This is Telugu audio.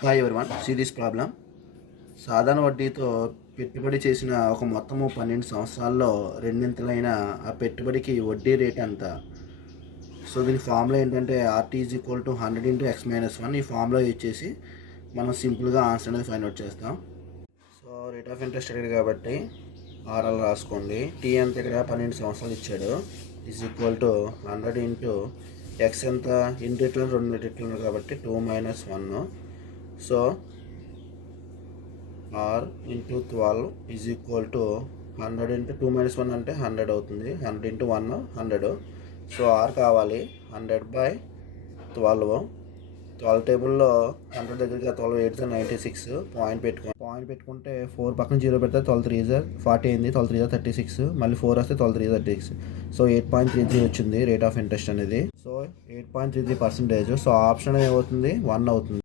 Hi everyone, see this problem. సాధారణ వడ్డీతో పెట్టుబడి చేసిన ఒక మొత్తము 12 సంవత్సరాల్లో రెండింతలైన ఆ పెట్టుబడికి వడ్డీ రేట్ ఎంత? సో దీని ఫార్ములా ఏంటంటే RT is equal to 100 into x minus 1. ఈ ఫార్ములా యూజ్ చేసి మనం సింపుల్గా ఆన్సర్ అనేది ఫైండ్ అవుట్ చేస్తాం. సో రేట్ ఆఫ్ ఇంట్రెస్ట్ అడిగాడు కాబట్టి ఆర్ఎల్ రాసుకోండి. టీ ఎంత ఇక్కడ 12 సంవత్సరాలు ఇచ్చాడు. Is equal to 100 into X ఎంత, ఇన్ రిటర్న్ 2 రిటర్న్ కాబట్టి 2 minus 1. So r into 12 is equal to 100 into 2 minus 1 అంటే 100 అవుతుంది. 100 ఇంటూ 1 100. సో r కావాలి 100/12. 12 టేబుల్లో 100 దగ్గరికి 12 8 96. పాయింట్ పెట్టుకుంటే 4 పక్కన 0 పెడితే 12 3 40 అయింది. 12 3 36. మళ్ళీ 4 వస్తే 12 3 36. సో 8.33 వచ్చింది రేట్ ఆఫ్ ఇంట్రెస్ట్ అనేది. సో 8.33%. సో ఆప్షన్ ఏమవుతుంది 1 అవుతుంది.